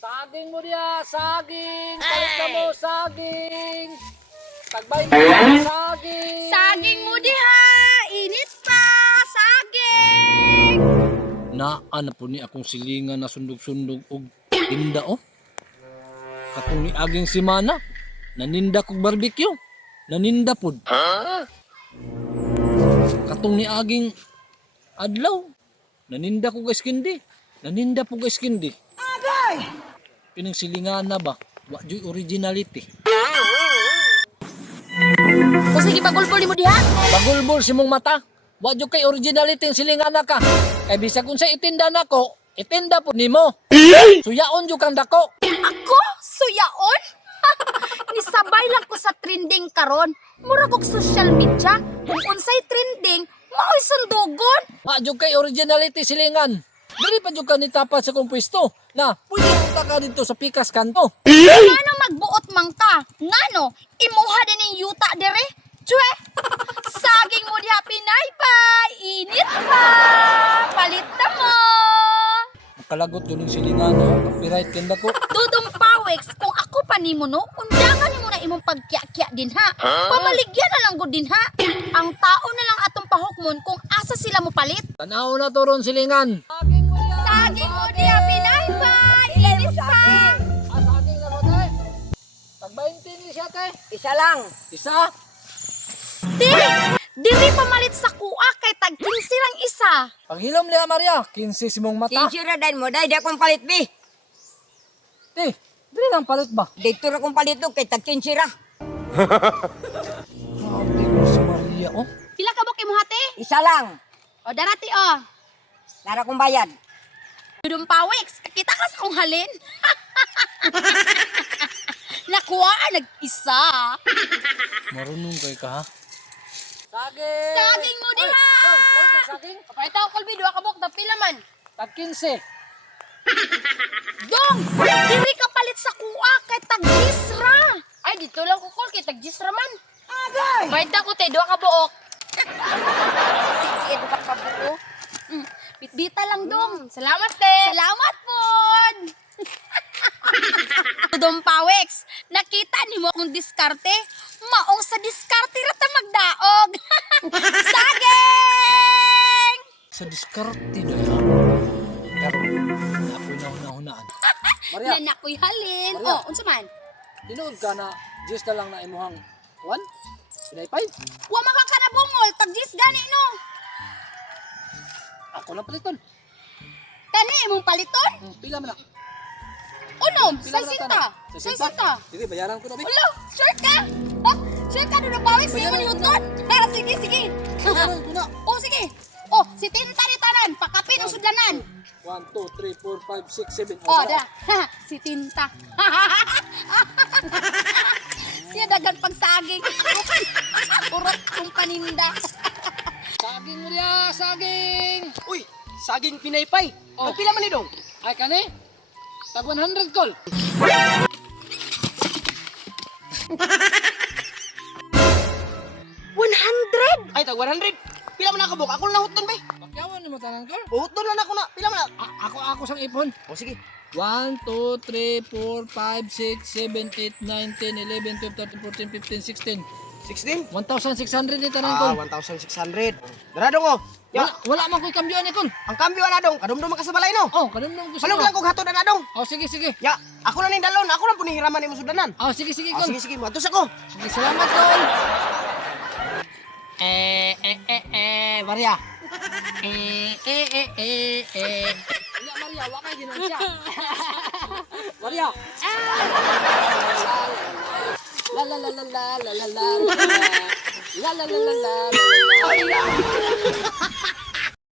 Saging mo diya, saging. Palit na mo, saging. Tagbay mo diya, saging. Saging mo diha! Init pa! Saging! Naan po ni akong silingan na sundog-sundog og tinda oh. Katong ni aging simana, naninda kog barbecue. Naninda pod. Katong ni aging adlaw, naninda kog iskindi. Naninda kog iskindi. Agay! Pining silingan na ba? Wa joy originality. O sige, pagulpuli mo diha! Bagulbol si mong mata. Wa joy kay originality ang silingan na ka. Kay bisag kung sa itinda nako, itinda po nimo. Suyaon jud kang dako. Ako? Suyaon? Nisabay lang ko sa trending karon. Mura kog social media. Kung unsay trending, mao'y sundugon. Wa jud kay originality silingan. Dili pa jud ka nitapat sa kong pwesto na pwede punta ka dito sa Pikas kanto. Ngano magbuot man ka? Ngano? Imuha din yung yuta dire? Twe! Saging mo diha Pinay pa! Init pa! Palit na mo! Makalagot yun yung silingan no. Copyright kenda ko. Dudong Pawex, kung ako pa nimo no, undangan nimo na imong pagkya-kya din ha. Pamaligyan na lang gud din ha. Ang tao na lang atong pahukmon kung asa sila mo palit. Tanaw na to ron silingan. Saging mo diha Pinay pa! Init pa! Saging na mo te. Tag 20 ni siya te. Isa lang. Isa. Dili pamalit sa kuha kay tag 15 lang isa. Paghilom niya Maria, 15 si mong mata. Tinsura dan mo, dahil di akong palit bi. Te, dili lang palit ba? Dito ra kong palit kay tag tinsura. Grabe ko si Maria oh. Pila ka bok imong hati? Isa lang. O darati o. Lara kong bayad. Dudong Pawex, kita ka sa kong halin. Nakuha nag-isa. Marunong kay ka ha. Saging. Saging mo diha. Saging. Kapay tao kalbi duha ka bok pila man. Tag 15. Dong, dili ka palit sa kuha kay tag gisra. Ay dito lang ko kol kay tag gisra man. Agay. Bayad ko te duha ka buok. Sige, duha ka buok. Bitbita lang dong. Salamat te. Salamat pod. Dudong Pawex, nakita nimo akong diskarte? Maong sa diskarte ra ta magdaog. Saging! Sa diskarte na yan. Pero, ako'y nahunahunaan. Maria, Nanakoy halin. Maria. Oh, unsa man? tinuod ka na, just na lang na imuhang, kuwan? Pinaypay? Wa makakanabungol tag gis gani no. Ako na paliton. Kani imong paliton? Pila man na. Unom, Pila sa man sinta. na? Sa sinta. Sige, bayaran ko na. Bi. Ulo, sure ka? Ha? Sure ka doon ang pawis? Sige mo niluton? Ha, sige, sige. Bayaran ko na. Oh, sige. Oh, si Tinta ni Tanan, pakapin ang sudlanan. 1, 2, 3, 4, 5, 6, 7. Oh, da. Ha, si Tinta. Siya dagan pagsaging. Urot kong paninda. Saging mo niya, saging! Uy, saging pinaypay. Oh. Ang pila man ni dong? Ay, kani? Tag 100 kol. 100? Ay, tag 100. Pila man nakabuk? Ako na huton bay. Pakyawan ni mo tanan kol. Huton na ako na. Pila man na? Ako sang ipon. O sige. 1, 2, 3, 4, 5, 6, 7, 8, 9, 10, 11, 12, 13, 14, 15, 16. 16? 1,600 ni tanan kol. 1,600. Dara dong oh. Ya, Wala man ko'y kambyo ni kol. ang kambyo na dong. Kadumdum ka sa balay no. Oh, kanun lang gusto. Palong lang kog hatod na dong. Oh, sige, sige. Ya, ako na ning dalon. Ako lang punihiraman imong sudanan. Oh, sige, sige, Ah, kol. sige sige, matus ako. Sige, salamat, kol. Maria. Wala, Maria, wala kayo ginawa siya. Maria. La la la la la la la la la la la la la la la la la la.